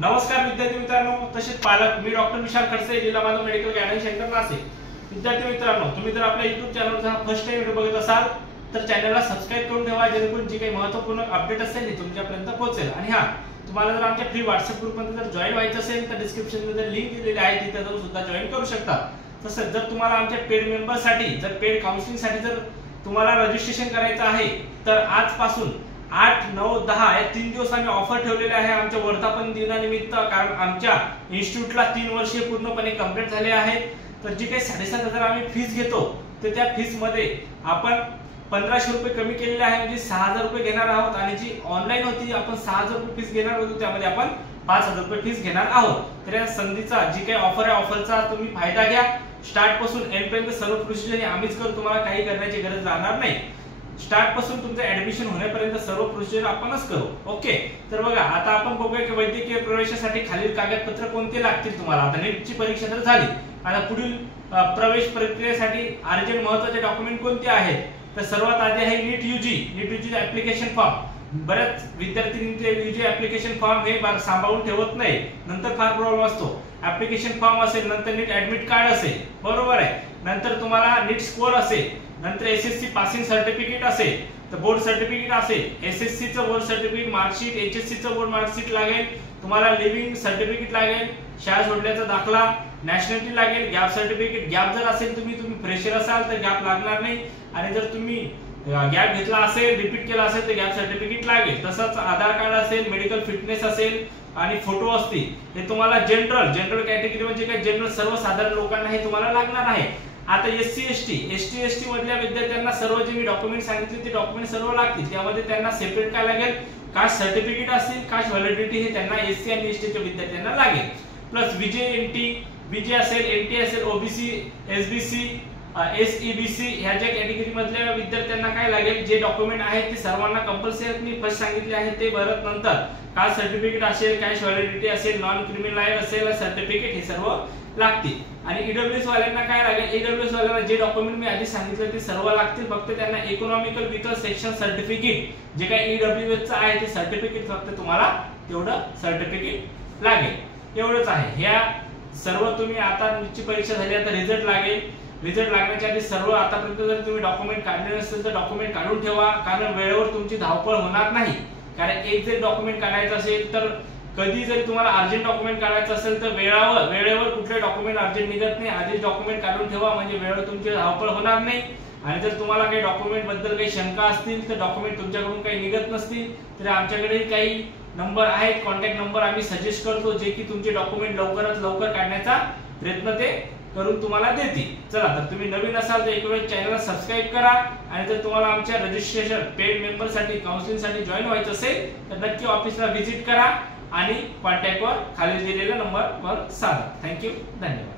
नमस्कार विद्यार्थी मित्रांनो, तसेच पालक, मी डॉक्टर विशाल खडसे, जिल्हा Madhav medical guidance centre Nashik. विद्यार्थी मित्रांनो, तुम्ही जर आपल्या YouTube चॅनलचा फर्स्ट टाइम व्हिडिओ बघत असाल तर चॅनलला सबस्क्राइब करून ठेवा, जेणेकरून जी काही महत्त्वपूर्ण अपडेट असेल ती तुमच्यापर्यंत पोहोचेल। आणि हां, तुम्हाला जर आमच्या फ्री WhatsApp ग्रुपमध्ये जर जॉइन व्हायचं असेल तर डिस्क्रिप्शन मध्ये लिंक दिलेली आहे, तिथे जाऊन सुद्धा जॉइन करू शकता। तसंच जर तुम्हाला आमच्या पेड मेंबरसाठी जर पेड काउन्सिलिंग साठी जर तुम्हाला रजिस्ट्रेशन करायचं आहे तर आजपासून 8, 9, 10 या 3 दिवस आम्ही ऑफर ठेवलेले आहे आमच्या वर्धापन दिनानिमित्त। कारण आमच्या इन्स्टिट्यूटला 3 वर्षे पूर्णपणे कंप्लीट झाले आहेत, तर जी काही 7,500 आम्ही फीस घेतो तर त्या फीस मध्ये आपण 1500 रुपये कमी केलेले आहे, म्हणजे 6,000 रुपये घेणार आहोत। आणि जी ऑनलाईन होती आपण 6,000 रुपये फीस घेणार होतो, त्यामध्ये आपण 5,000 रुपये फीस घेणार आहोत। तर या संधीचा जी काही ऑफर आहे, ऑफरचा तुम्ही फायदा घ्या। स्टार्ट पासून एंड पर्यंत सर्व प्रोसिजर आम्हीच करू, तुम्हाला काही करण्याची गरज राहणार नाही। स्टार्ट पासून तुमचं ऍडमिशन होण्यापर्यंत सर्व प्रोसिजर आपणच करू। ओके, तर बघा आता आपण बघूया की वैद्यकीय प्रवेशासाठी खालील कागदपत्र कोणते लागतील तुम्हाला। आता नीटची परीक्षा तर झाली, आता पुढील प्रवेश प्रक्रियेसाठी अर्जंट महत्त्वाचे डॉक्युमेंट कोणते आहेत, तर सर्वात आधी आहे नीट यूजी ऍप्लिकेशन फॉर्म। बऱ्याच विद्यार्थ्यांचे यूजी ऍप्लिकेशन फॉर्म हे सांभाळून ठेवत नाही, नंतर फार प्रॉब्लेम असतो। ऍप्लिकेशन फॉर्म असेल, नंतर नीट ऍडमिट कार्ड असेल, बरोबर आहे, नंतर तुम्हाला नीट स्कोर असेल, नंतर एसएससी पासिंग सर्टिफिकेट असेल, तर बोर्ड सर्टिफिकेट असेल, एसएससी चं बोर्ड सर्टिफिकेट मार्कशीट, एचएससी चं बोर्ड मार्कशीट लागेल, तुम्हाला लिव्हिंग सर्टिफिकेट लागेल, शाळा सोडल्याचा दाखला, नॅशनॅलिटी लागेल, गॅप सर्टिफिकेट। गॅप जर असेल तुम्ही फ्रेशर असाल तर गॅप लागणार नाही, आणि जर तुम्ही गॅप घेतला असेल, रिपीट केला असेल तर गॅप सर्टिफिकेट लागेल। तसंच आधार कार्ड असेल, मेडिकल फिटनेस असेल आणि फोटो असतील। हे तुम्हाला जनरल कॅटेगरी म्हणजे काय जनरल सर्वसाधारण लोकांना हे तुम्हाला लागणार आहे। आता एससी एसटी मधल्या विद्यार्थ्यांना सर्व जे मी डॉक्युमेंट सांगितले ते डॉक्युमेंट सर्व लागतील। त्यामध्ये त्यांना सेपरेट काय लागेल, कास्ट सर्टिफिकेट असेल, कास्ट व्हॅलिडिटी हे त्यांना एससी आणि एसटीच्या विद्यार्थ्यांना लागेल। प्लस विजे असेल, एनटी असेल, ओबीसी, एसबीसी, एसईबीसी ह्या ज्या कॅटेगरी मधल्या विद्यार्थ्यांना काय लागेल, जे डॉक्युमेंट आहेत ते सर्वांना कंपल्सरी मी फर्स्ट सांगितले आहे ते भरत, नंतर कास्ट सर्टिफिकेट असेल, कास्ट व्हॅलिडिटी असेल, नॉन क्रिमिनल असेल सर्टिफिकेट हे सर्व लागतील। आणि ईडब्ल्यूएस वाल्यांना काय लागेल, ईडब्ल्यूएस वाल्यांना जे डॉक्युमेंट मी आधी सांगितले ते सर्व लागतील, फक्त त्यांना इकॉनॉमिकल व्हीकल सेक्शन सर्टिफिकेट जे काही ईडब्ल्यूएस चं आहे ते सर्टिफिकेट फक्त तुम्हाला तेवढं सर्टिफिकेट लागेल, एवढंच आहे। ह्या सर्व तुम्ही आता नीटची परीक्षा झाली, आता रिझल्ट लागेल, रिझल्ट लागण्याच्या आधी सर्व आतापर्यंत जर तुम्ही डॉक्युमेंट काढले नसतील तर डॉक्युमेंट काढून ठेवा, कारण वेळेवर तुमची धावपळ होणार नाही। कारण एक जर डॉक्युमेंट काढायचं असेल तर कधी जरी तुम्हाला अर्जंट डॉक्युमेंट काढायचं असेल तर वेळेवर कुठले डॉक्युमेंट अर्जंट निघत नाही, आधीच डॉक्युमेंट काढून ठेवा, म्हणजे वेळेवर तुमची धावपळ होणार नाही। आणि जर तुम्हाला काही डॉक्युमेंट बद्दल काही शंका असतील तर डॉक्युमेंट तुमच्याकडून काही निघत नसतील तर आमच्याकडे काही नंबर आहेत, कॉन्टॅक्ट नंबर आम्ही सजेस्ट करतो, जे की तुमचे डॉक्युमेंट लवकरात लवकर काढण्याचा प्रयत्न ते करून तुम्हाला देतील। चला, तर तुम्ही नवीन असाल तर एक वेळ चॅनलला सबस्क्राइब करा, आणि जर तुम्हाला आमच्या रजिस्ट्रेशन पेड मेंबर साठी काउन्सिलिंग साठी जॉइन व्हायचं असेल तर नक्की ऑफिसला व्हिजिट करा आणि कॉन्टॅक्ट वर खाली दिलेल्या नंबरवर साधा। थँक्यू, धन्यवाद।